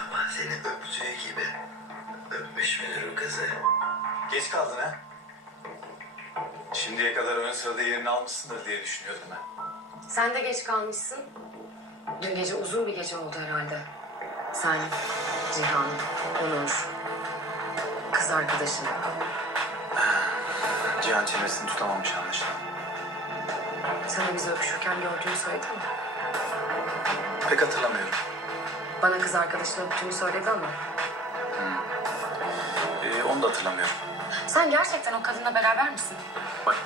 sabah seni öptüğü gibi öpmüş müdür o kızı? Geç kaldın ha? Şimdiye kadar ön sırada yerini almışsındır diye düşünüyordum ben. Sen de geç kalmışsın. Dün gece uzun bir gece oldu herhalde. Sen, Cihan, Onur, kız arkadaşın. Cihan çenesini tutamamış anlaşılan. Sana bizi öpüşürken gördüğünü söyledi mi? Pek hatırlamıyorum. Bana kız arkadaşını öptüğünü söyledi ama. Onu da hatırlamıyorum. Sen gerçekten o kadınla beraber misin? Bak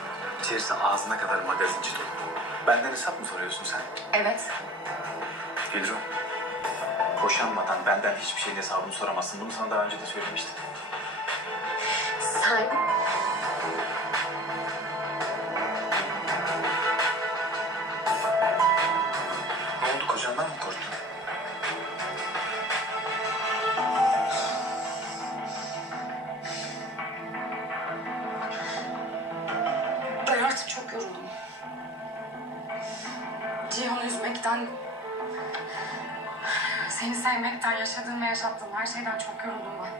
içerisi ağzına kadar magazinci dolu. Benden hesap mı soruyorsun sen? Evet. Gülru, boşanmadan benden hiçbir şeyin hesabını soramazsın. Bunu sana daha önce de söylemiştim. Sen... Ne oldu, kocandan mı korktun? Ben artık çok yoruldum. Cihan'ı üzmekten... Seni sevmekten, yaşadığım ve yaşattığım her şeyden çok yoruldum ben.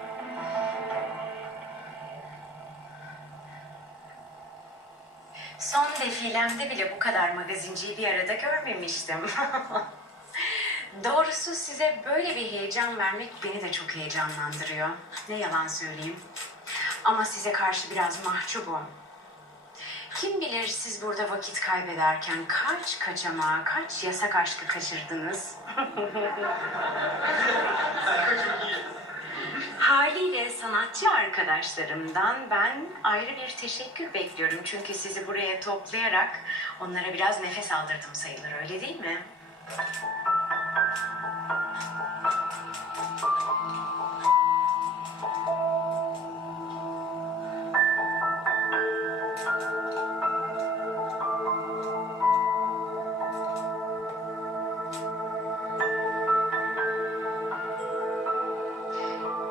Son defilemde bile bu kadar magazinciyi bir arada görmemiştim. Doğrusu size böyle bir heyecan vermek beni de çok heyecanlandırıyor. Ne yalan söyleyeyim. Ama size karşı biraz mahcubum. Kim bilir siz burada vakit kaybederken kaç kaçamağı, kaç yasak aşkı kaçırdınız? Haliyle sanatçı arkadaşlarımdan ben ayrı bir teşekkür bekliyorum. Çünkü sizi buraya toplayarak onlara biraz nefes aldırdım sayılır, öyle değil mi?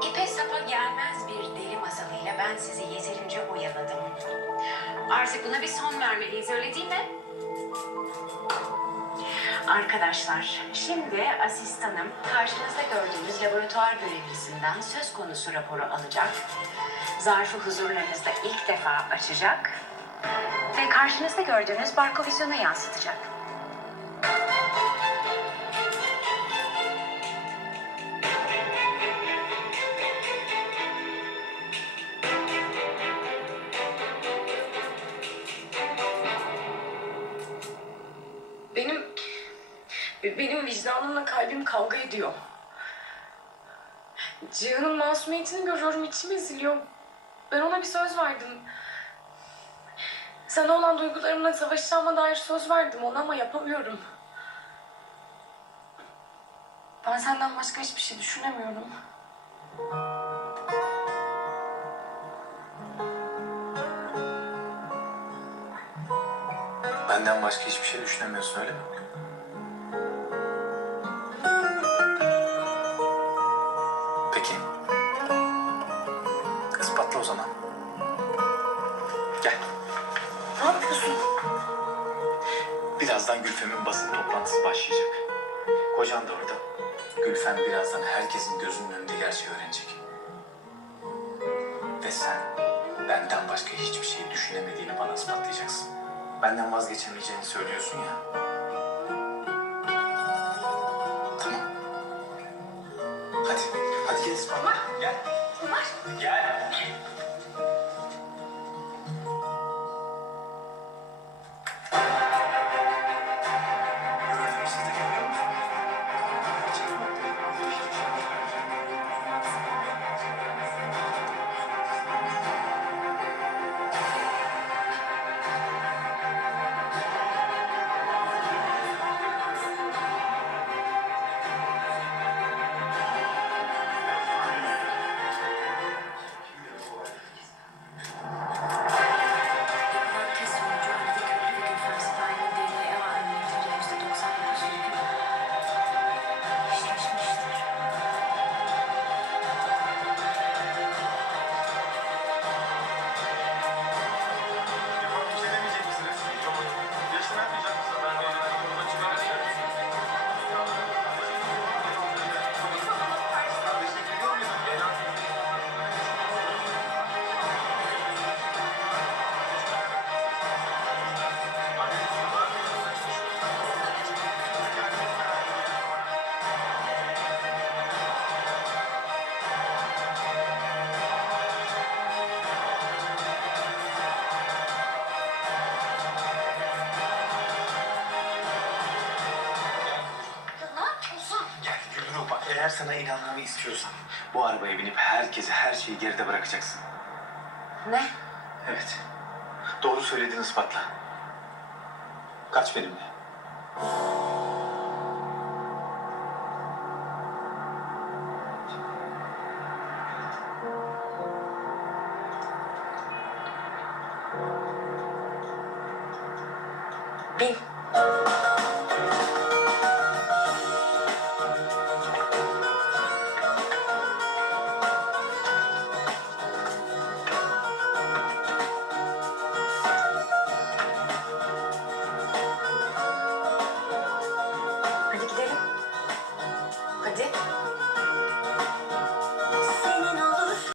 İpe sapa gelmez bir deli masalıyla ben sizi yeterince oyaladım. Artık buna bir son vermeliyiz, öyle değil mi? Arkadaşlar, şimdi asistanım karşınızda gördüğünüz laboratuvar görevlisinden söz konusu raporu alacak. Zarfı huzurlarınızda ilk defa açacak ve karşınızda gördüğünüz barkovizyona yansıtacak. Benim vicdanımla kalbim kavga ediyor. Cihan'ın masumiyetini görüyorum, içim eziliyor. Ben ona bir söz verdim. Sana olan duygularımla savaşacağıma dair söz verdim ona ama yapamıyorum. Ben senden başka hiçbir şey düşünemiyorum. Benden başka hiçbir şey düşünemiyorsun, öyle mi? Peki. Ispatla o zaman. Gel. Ne yapıyorsun? Birazdan Gülfem'in basın toplantısı başlayacak. Kocan da orada. Gülfem birazdan herkesin gözünün önünde gerçeği öğrenecek. Ve sen benden başka hiçbir şey düşünemediğini bana ispatlayacaksın. Benden vazgeçemeyeceğini söylüyorsun ya. Tamam. Hadi. Hadi gel ispatla. Gel. Gel. Siz de görüyor musunuz? Eğer sana inanmamı istiyorsan bu arabaya binip herkesi, her şeyi geride bırakacaksın. Ne? Evet. Doğru söylediğini ispatla. Kaç benimle. Bin.